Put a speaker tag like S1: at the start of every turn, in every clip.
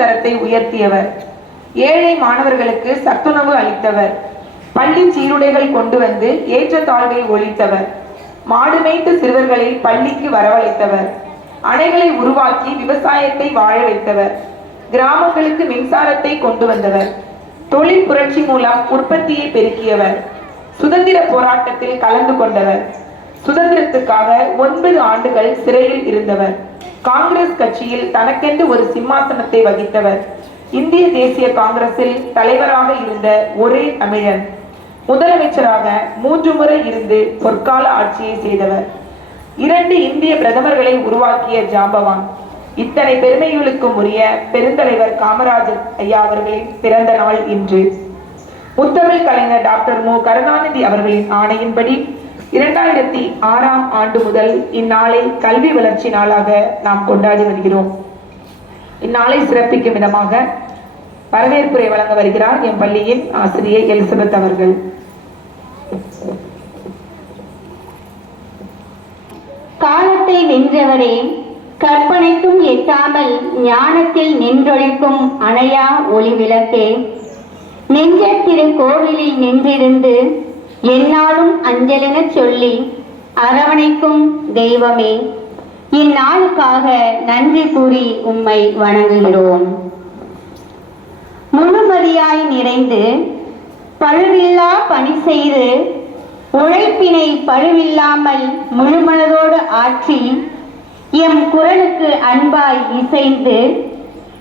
S1: தரத்தை உயர்த்தியவர். ஏழை மாணவர்களுக்கு சத்துணவு அளித்தவர். பள்ளி சீருடைகள் கொண்டு வந்து ஏற்றத்தாழ்வை ஒழித்தவர். மாடு மேய்த்த சிறுவர்களை பள்ளிக்கு வரவழைத்தவர். அணைகளை உருவாக்கி விவசாயத்தை வாழ வைத்தவர். கிராமங்களுக்கு மின்சாரத்தை கொண்டு வந்தவர். தொழில் புரட்சி மூலம் உற்பத்தியை பெருக்கியவர். சுதந்திர போராட்டத்தில் கலந்து கொண்டவர். சுதந்திரத்துக்காக ஒன்பது ஆண்டுகள் சிறையில் இருந்தவர். காங்கிரஸ் கட்சியில் தனக்கென்று ஒரு சிம்மாசனத்தை வகித்தவர். இந்திய தேசிய காங்கிரஸில் தலைவராக இருந்த ஒரே தமிழன். முதலமைச்சராக மூன்று முறை இருந்து பொற்கால ஆட்சியை செய்தவர். இரண்டு இந்திய பிரதமர்களை உருவாக்கிய ஜாம்பவான். இத்தனை பெருமைகளுக்கும் உரிய பெருந்தலைவர் காமராஜர் ஐயா அவர்களின் பிறந்த நாள் இன்று. முத்தமிழ் கலைஞர் டாக்டர் மு. கருணாநிதி அவர்களின் ஆணையின்படி இரண்டாயிரத்தி ஆறாம் ஆண்டு முதல் இந்நாளை கல்வி வளர்ச்சி நாளாக நாம் கொண்டாடி வருகிறோம். இந்நாளை சிறப்பிக்கும் விதமாக வரவேற்புரை வழங்க வருகிறார் என் பள்ளியின் ஆசிரியை எலிசபெத் அவர்கள்.
S2: காலத்தை வென்றவரே கற்பனைக்கும் எட்டாமல் ஞானத்தில் நின்றொழிக்கும் அணையா ஒளி விளக்கே நெஞ்ச திரு கோவிலில் நின்றிருந்து என்னாலும் அஞ்சலெனச் சொல்லி அரவணைக்கும் தெய்வமே இந்நாளுக்காக நன்றி கூறி உம்மை வணங்குகிறோம். முழுமதியாய் நிறைந்து பழுவில்லா பணி செய்து உழைப்பினை பழுவில்லாமல் முழுமனதோடு ஆற்றி எம் குரலுக்கு அன்பாய் இசைந்து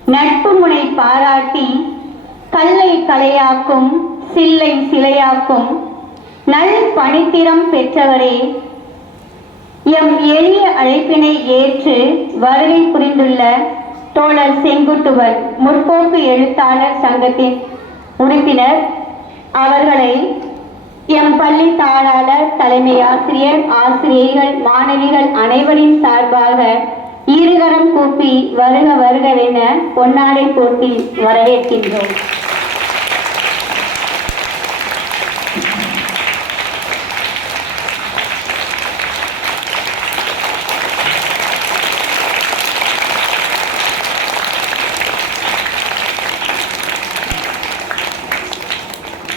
S2: நட்பு முனை பாராட்டி கல்லை கலையாக்கும் சில்லை சிலையாக்கும் நல் பணித்திறம் பெற்றவரே. எம் எளிய அழைப்பினை ஏற்று வருகை புரிந்துள்ள தோழர் செங்குட்டுவர் முற்போக்கு எழுத்தாளர் சங்கத்தின் உறுப்பினர் அவர்களை எம் பள்ளி தாளாளர் தலைமை ஆசிரியர் ஆசிரியர்கள் மாணவிகள் அனைவரின் சார்பாக இருகரம் கூப்பி வருக வருகவென பொன்னாடை போட்டி வரவேற்கின்றோம்.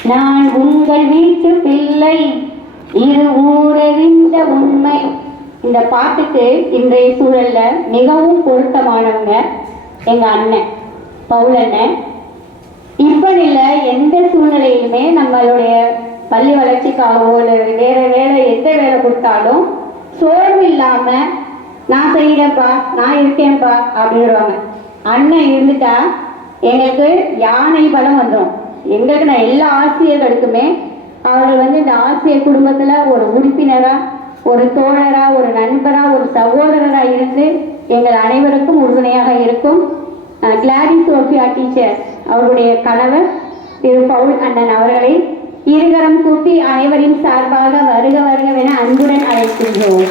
S2: நான் உங்கள் வீட்டு பிள்ளை. இது ஊரறிந்த உண்மை. இந்த பாட்டுக்கு இன்றைய சூழல்ல மிகவும் பொருத்தமானவங்க எங்க அண்ணன் பவுல் அண்ணன் இப்ப இல்ல எந்த சூழ்நிலையிலுமே நம்மளுடைய பள்ளி வளர்ச்சிக்காகவோ இல்லை வேற வேலை எந்த வேலை கொடுத்தாலும் சோர்வு இல்லாம நான் செய்யறேன்ப்பா நான் இருக்கேன்ப்பா அப்படின்னுவாங்க. அண்ணன் இருந்துட்டா எங்களுக்கு யானை பலம் வந்துடும் எங்களுக்கு நான் எல்லா ஆசிரியர்களுக்குமே அவர்கள் வந்து இந்த ஆசிரியர் குடும்பத்துல ஒரு உறுப்பினரா ஒரு தோழரா ஒரு நண்பரா ஒரு சகோதரரா இருந்து எங்கள் அனைவருக்கும் உறுதுணையாக இருக்கும் அஹ், சோஃபியா டீச்சர் அவருடைய கணவர் திரு பவுல் அண்ணன் அவர்களை இருகரம் கூட்டி அனைவரின் சார்பாக வருக வருகவென அன்புடன் அழைக்கின்றோம்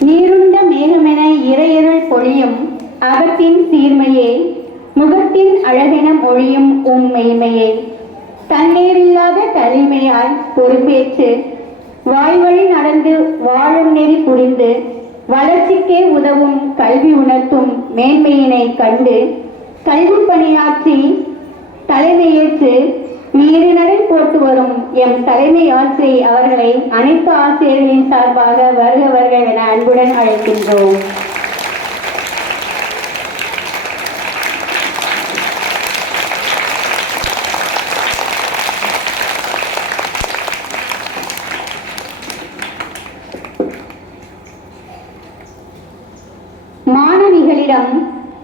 S2: நீருண்ட மேகமென இறையருள் பொழியும் அகத்தின் சீர்மையே முகத்தின் அழகென மொழியும் உம் மெய்மையே. தன்னேரில்லாத தலைமையாய் பொறுப்பேற்று வாய்வழி நடந்து வாழும் நெறி புரிந்து வளர்ச்சிக்கே உதவும் கல்வி உணர்த்தும் மேன்மையினை கண்டு கல்வி பணியாற்றி தலைமையேற்று மீறினரை போட்டு வரும் எம் தலைமை ஆசிரியை அவர்களை அனைத்து ஆசிரியர்களின் சார்பாக வருக வருக என அன்புடன் அழைக்கின்றோம். மாணவிகளிடம்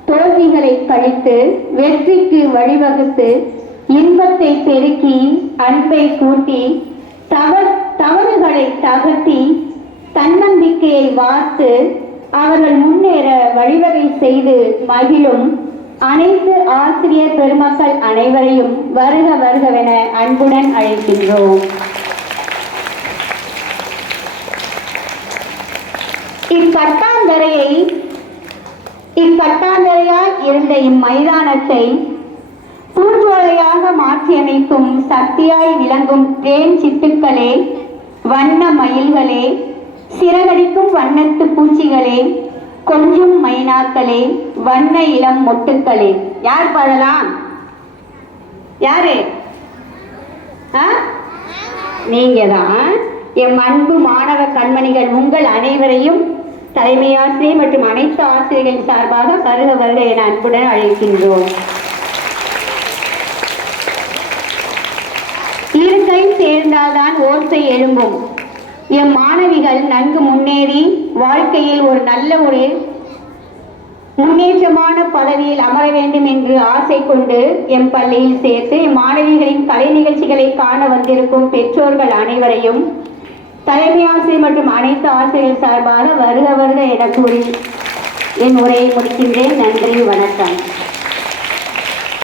S2: தோல்விகளை கழித்து வெற்றிக்கு வழிவகுத்து இன்பத்தை பெருக்கி அன்பை கூட்டி தவறு தவறுகளை தகர்த்தி தன்னம்பிக்கையை வார்த்து அவர்கள் முன்னேற வழிவகை செய்து மகிழும் அனைத்து ஆசிரியர் பெருமக்கள் அனைவரையும் வருக வருகவென அன்புடன் அழைக்கின்றோம். இக்கட்டாந்தரையை இக்கட்டாந்தரையால் இருந்த இம்மைதானத்தை பூஞ்சோலையாக மாற்றியமைக்கும் சக்தியாய் விளங்கும் தேன் சித்துக்களே வண்ண மயில்களே சிறகடிக்கும் வண்ணத்து பூச்சிகளே கொஞ்சும் மைனாக்களே வண்ண இளம் மொட்டுக்களே. யார் பாடலாம்? யாரு? ஆ? நீங்க தான் என் அன்பு மாணவ கண்மணிகள் உங்கள் அனைவரையும் தலைமை ஆசிரியர் மற்றும் அனைத்து ஆசிரியர்களின் சார்பாக வருக வருக என அன்புடன் அழைக்கின்றோம். இருக்கை சேர்ந்தால்தான் ஓசை எழும்பும். எம் மாணவிகள் நன்கு முன்னேறி வாழ்க்கையில் ஒரு நல்ல ஒரு முன்னேற்றமான பதவியில் அமர வேண்டும் என்று ஆசை கொண்டு எம் பள்ளியில் சேர்த்து மாணவிகளின் கலை நிகழ்ச்சிகளை காண வந்திருக்கும் பெற்றோர்கள் அனைவரையும் தலைமை ஆசிரியர் மற்றும் அனைத்து ஆசிரியர் சார்பாக வருக வருக என கூறி என் உரையை முடிக்கின்றேன். நன்றி வணக்கம்.